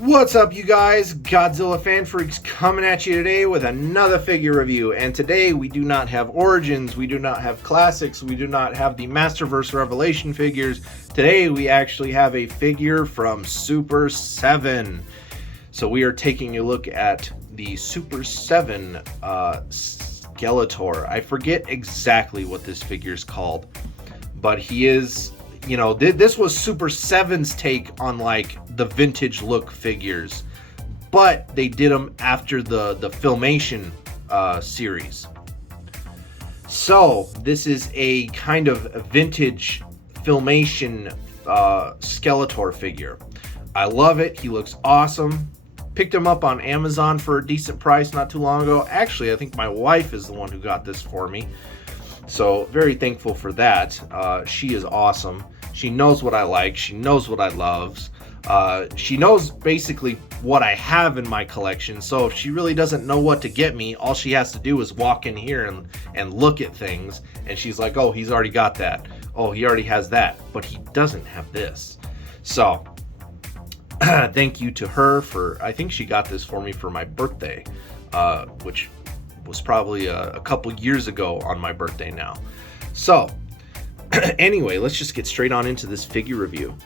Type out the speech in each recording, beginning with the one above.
What's up, you guys? Godzilla Fan Freaks coming at you today with another figure review. And today we do not have Origins, we do not have Classics, we do not have the Masterverse Revelation figures. Today we actually have a figure from Super 7. So we are taking a look at the Super 7 Skeletor. I forget exactly what this figure is called, but he is... You know, this was Super 7's take on like the vintage look figures, but they did them after the filmation series. So this is a kind of vintage filmation Skeletor figure. I love it. He looks awesome. Picked him up on Amazon for a decent price not too long ago. Actually, I think my wife is the one who got this for me. So very thankful for that. She is awesome. She knows what I like. She knows what I love. She knows basically what I have in my collection. So if she really doesn't know what to get me, all she has to do is walk in here and look at things. And she's like, oh, he's already got that. Oh, he already has that. But he doesn't have this. So thank you to her for, I think she got this for me for my birthday, which was probably a couple years ago on my birthday now. So anyway, let's just get straight on into this figure review,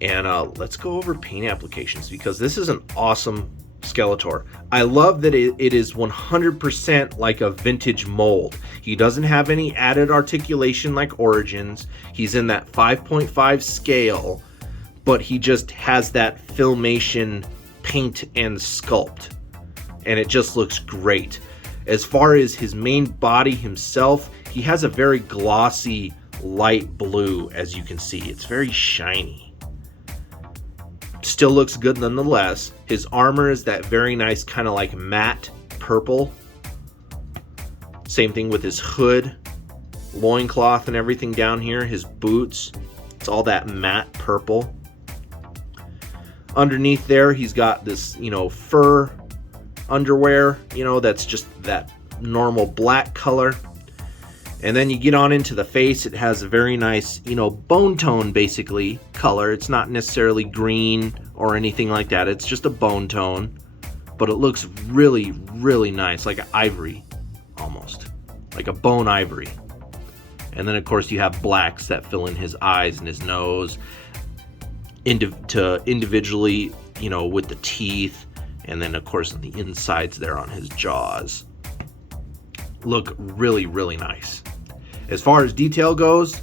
and let's go over paint applications, because this is an awesome Skeletor. I love that it is 100% like a vintage mold. He doesn't have any added articulation like Origins. He's in that 5.5 scale, but he just has that filmation paint and sculpt, and it just looks great. As far as his main body himself, he has a very glossy light blue, as you can see. It's very shiny. Still looks good nonetheless. His armor is that very nice kind of like matte purple. Same thing with his hood, loincloth and everything down here. His boots, it's all that matte purple. Underneath there, he's got this, fur underwear, that's just that normal black color. And then you get on into the face, it has a very nice, bone tone basically color. It's not necessarily green or anything like that. It's just a bone tone, but it looks really, really nice, like an ivory almost, like a bone ivory. And then of course you have blacks that fill in his eyes and his nose individually, with the teeth. And then, of course, the insides there on his jaws look really, really nice. As far as detail goes,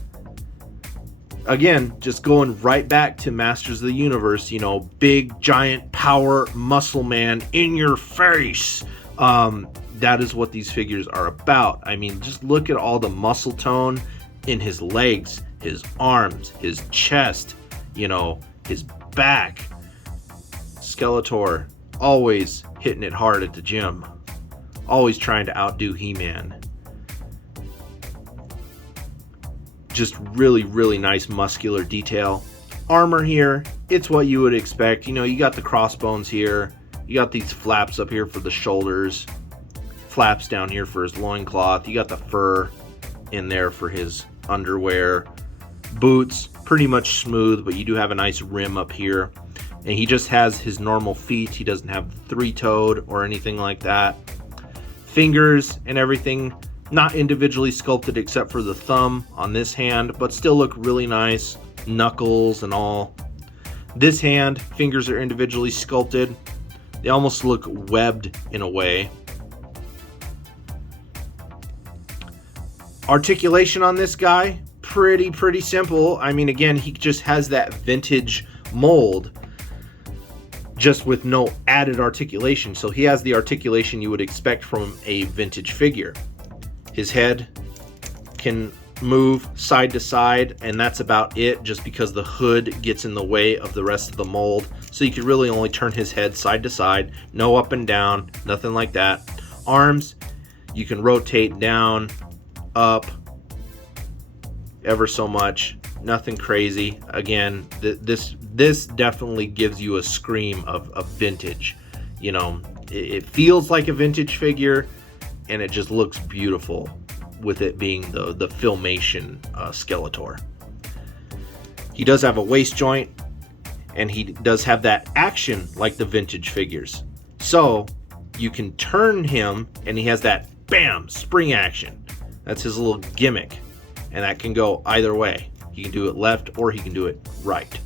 again, just going right back to Masters of the Universe, big, giant, power, muscle man in your face. That is what these figures are about. I mean, just look at all the muscle tone in his legs, his arms, his chest, his back. Skeletor, always hitting it hard at the gym, always trying to outdo He-Man. Just really, really nice muscular detail. Armor here, it's what you would expect. You got the crossbones here, you got these flaps up here for the shoulders, flaps down here for his loincloth, you got the fur in there for his underwear. Boots, pretty much smooth, but you do have a nice rim up here. And he just has his normal feet. He doesn't have three-toed or anything like that. Fingers and everything, not individually sculpted except for the thumb on this hand, but still look really nice. Knuckles and all. This hand, fingers are individually sculpted. They almost look webbed in a way. Articulation on this guy, pretty simple. I mean, again, he just has that vintage mold, just with no added articulation. So he has the articulation you would expect from a vintage figure. His head can move side to side, and that's about it, just because the hood gets in the way of the rest of the mold. So you could really only turn his head side to side, no up and down, nothing like that. Arms, you can rotate down, up, ever so much. Nothing crazy. Again, this definitely gives you a scream of vintage. It feels like a vintage figure, and it just looks beautiful with it being the filmation Skeletor. He does have a waist joint, and he does have that action like the vintage figures. So you can turn him and he has that bam spring action. That's his little gimmick, and that can go either way. He can do it left or he can do it right.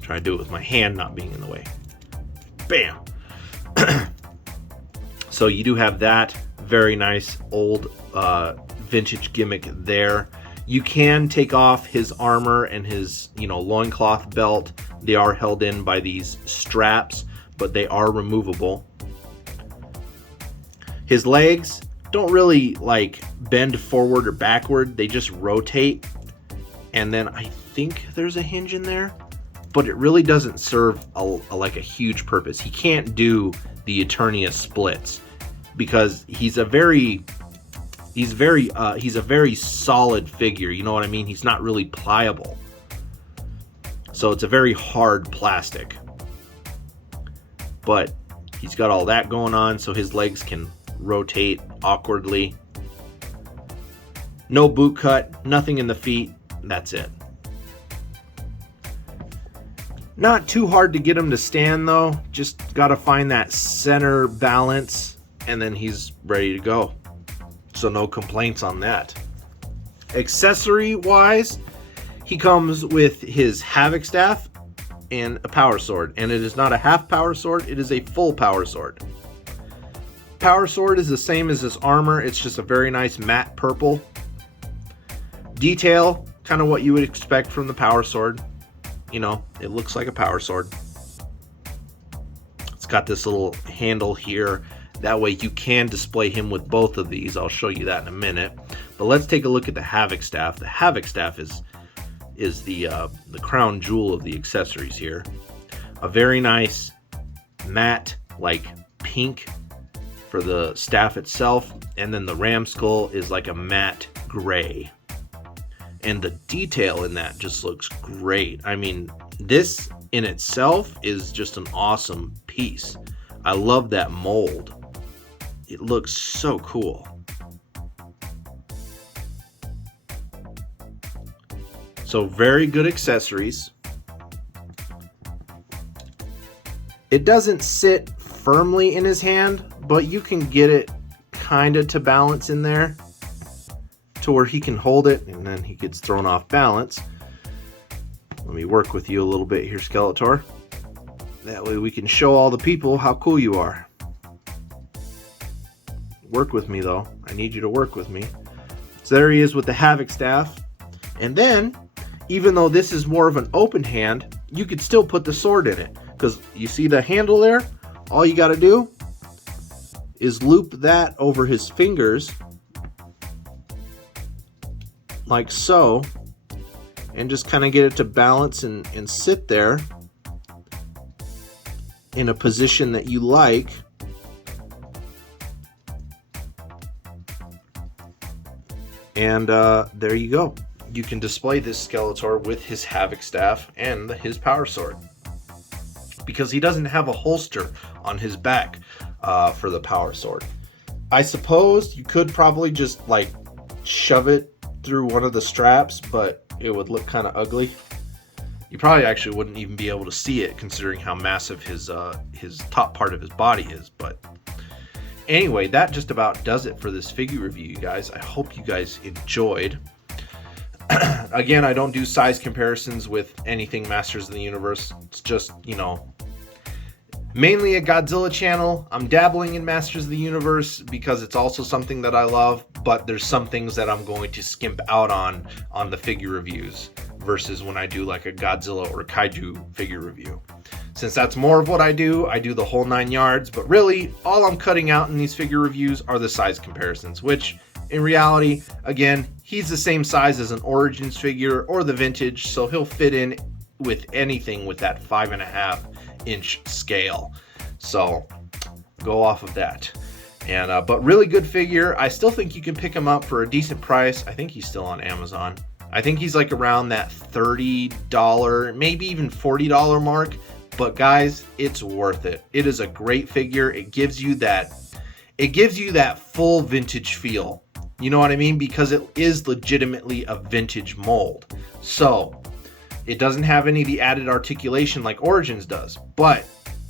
Try to do it with my hand not being in the way. Bam. So you do have that very nice old vintage gimmick there. You can take off his armor and his, loincloth belt. They are held in by these straps, but they are removable. His legs don't really like bend forward or backward. They just rotate. And then I think there's a hinge in there, but it really doesn't serve like a huge purpose. He can't do the Eternia splits because he's a very solid figure. You know what I mean? He's not really pliable. So it's a very hard plastic. But he's got all that going on, so his legs can rotate awkwardly. No boot cut, nothing in the feet. That's it. Not too hard to get him to stand though. Just got to find that center balance, and then he's ready to go. So no complaints on that. Accessory wise, he comes with his Havoc staff and a power sword, and it is not a half power sword, it is a full power sword. Power sword is the same as his armor, it's just a very nice matte purple. Detail, kind of what you would expect from the power sword. It looks like a power sword. It's got this little handle here. That way you can display him with both of these. I'll show you that in a minute. But let's take a look at the Havoc staff. The Havoc staff is the crown jewel of the accessories here. A very nice matte, like pink for the staff itself. And then the ram skull is like a matte gray. And the detail in that just looks great. I mean, this in itself is just an awesome piece. I love that mold. It looks so cool. So very good accessories. It doesn't sit firmly in his hand, but you can get it kind of to balance in there to where he can hold it, and then he gets thrown off balance. Let me work with you a little bit here, Skeletor. That way we can show all the people how cool you are. Work with me though. I need you to work with me. So there he is with the Havoc staff. And then, even though this is more of an open hand, you could still put the sword in it. Because you see the handle there? All you got to do is loop that over his fingers like so, and just kind of get it to balance and sit there in a position that you like. And there you go. You can display this Skeletor with his Havoc staff and his power sword, because he doesn't have a holster on his back for the power sword. I suppose you could probably just like shove it through one of the straps, but it would look kind of ugly. You probably actually wouldn't even be able to see it, considering how massive his top part of his body is. But anyway, that just about does it for this figure review, you guys. I hope you guys enjoyed. Again, I don't do size comparisons with anything Masters of the Universe. It's just, mainly a Godzilla channel. I'm dabbling in Masters of the Universe because it's also something that I love, but there's some things that I'm going to skimp out on the figure reviews versus when I do like a Godzilla or a Kaiju figure review. Since that's more of what I do the whole 9 yards, but really all I'm cutting out in these figure reviews are the size comparisons, which in reality, again, he's the same size as an Origins figure or the vintage, so he'll fit in with anything with that 5.5-inch scale. So go off of that. And but really good figure. I still think you can pick him up for a decent price. I think he's still on Amazon. I think he's like around that $30, maybe even $40 mark. But guys, it's worth it. It is a great figure. It gives you that full vintage feel. You know what I mean? Because it is legitimately a vintage mold. So It doesn't have any of the added articulation like Origins does, but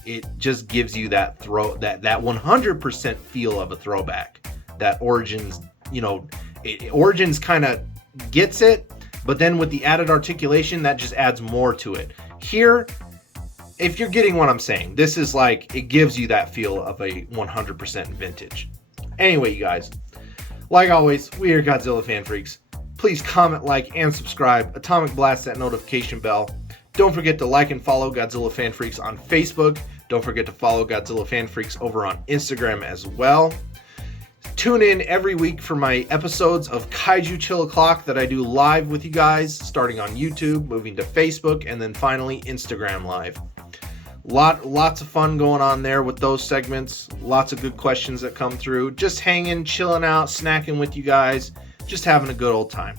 it just gives you that that 100% feel of a throwback. That Origins, you know, Origins kind of gets it, but then with the added articulation, that just adds more to it. Here, if you're getting what I'm saying, this is like, it gives you that feel of a 100% vintage. Anyway, you guys, like always, we are Godzilla Fan Freaks. Please comment, like, and subscribe. Atomic blast that notification bell. Don't forget to like and follow Godzilla Fan Freaks on Facebook. Don't forget to follow Godzilla Fan Freaks over on Instagram as well. Tune in every week for my episodes of Kaiju Chill O'Clock that I do live with you guys, starting on YouTube, moving to Facebook, and then finally Instagram Live. Lots of fun going on there with those segments. Lots of good questions that come through. Just hanging, chilling out, snacking with you guys. Just having a good old time.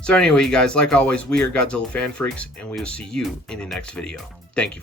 So anyway, you guys, like always, we are Godzilla Fan Freaks, and we will see you in the next video. Thank you.